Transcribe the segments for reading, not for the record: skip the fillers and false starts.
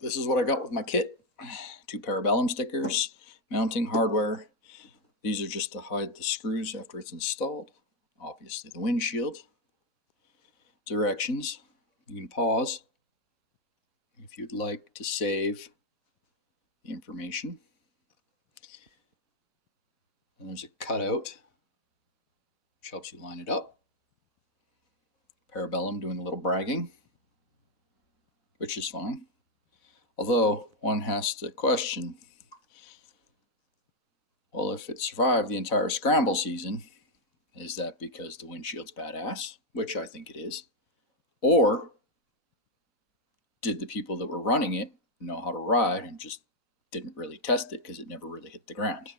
this is what I got with my kit. 2 Parabellum stickers, mounting hardware. These are just to hide the screws after it's installed. Obviously the windshield. Directions. You can pause if you'd like to save the information. And there's a cutout which helps you line it up. Parabellum doing a little bragging, which is fine. Although one has to question, well, if it survived the entire scramble season, is that because the windshield's badass, which I think it is, or did the people that were running it know how to ride and just didn't really test it because it never really hit the ground?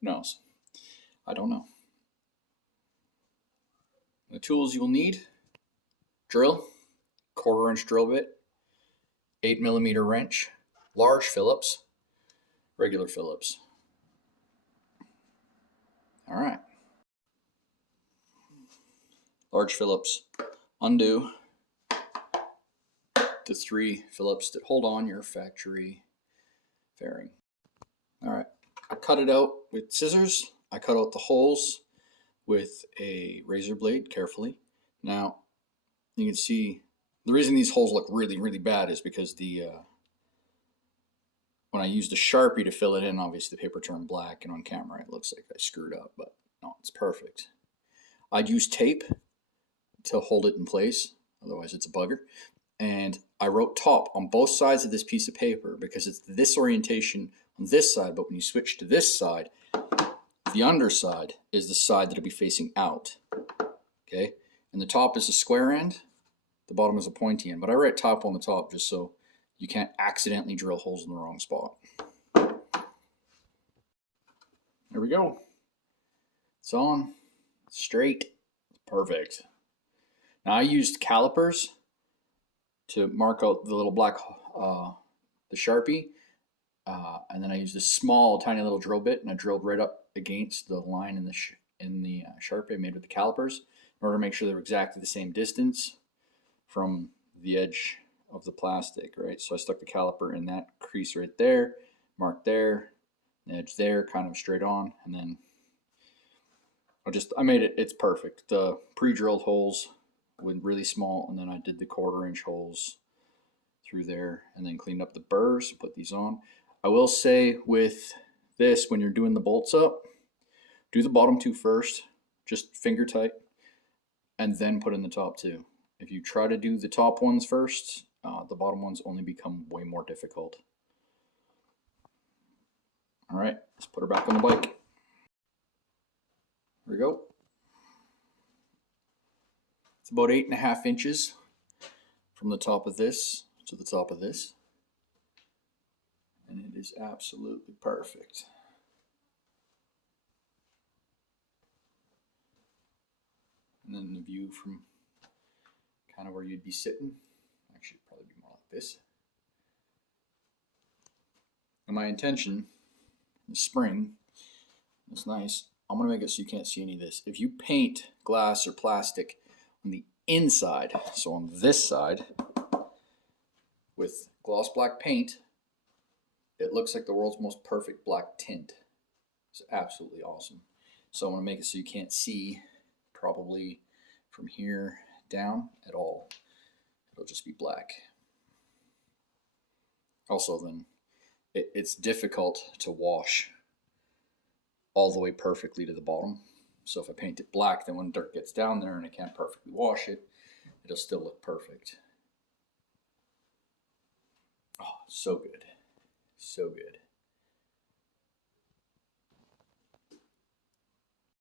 Who knows? I don't know. The tools you'll need: drill, 1/4 inch drill bit, 8mm wrench, large Phillips, regular Phillips. All right. Large Phillips undo the 3 Phillips that hold on your factory fairing. All right. I cut it out with scissors. I cut out the holes with a razor blade carefully. Now, you can see the reason these holes look really, really bad is because when I used a Sharpie to fill it in, obviously the paper turned black, and on camera it looks like I screwed up, but no, it's perfect. I'd use tape to hold it in place, otherwise it's a bugger. And I wrote top on both sides of this piece of paper because it's this orientation on this side, but when you switch to this side, the underside is the side that'll be facing out, okay? And the top is a square end, the bottom is a pointy end, but I write top on the top just so you can't accidentally drill holes in the wrong spot. There we go. It's on, straight, perfect. Now I used calipers to mark out the little black, the Sharpie, and then I used a small, tiny little drill bit, and I drilled right up against the line in the Sharpie I made with the calipers in order to make sure they were exactly the same distance from the edge of the plastic, right? So I stuck the caliper in that crease right there, marked there, the edge there, kind of straight on, and then I made it, it's perfect. The pre-drilled holes with really small, and then I did the 1/4 inch holes through there, and then cleaned up the burrs, put these on. I will say with this, when you're doing the bolts up, do the bottom 2 first, just finger tight, and then put in the top 2. If you try to do the top ones first, the bottom ones only become way more difficult. All right, let's put her back on the bike. There we go. It's about 8.5 inches from the top of this to the top of this. And it is absolutely perfect. And then the view from kind of where you'd be sitting, actually it'd probably be more like this. And my intention, the spring, is nice. I'm gonna make it so you can't see any of this. If you paint glass or plastic on the inside, so on this side, with gloss black paint, it looks like the world's most perfect black tint. It's absolutely awesome. So I'm gonna make it so you can't see probably from here down at all. It'll just be black. Also then, it's difficult to wash all the way perfectly to the bottom. So if I paint it black, then when dirt gets down there and I can't perfectly wash it, it'll still look perfect. Oh, so good. So good.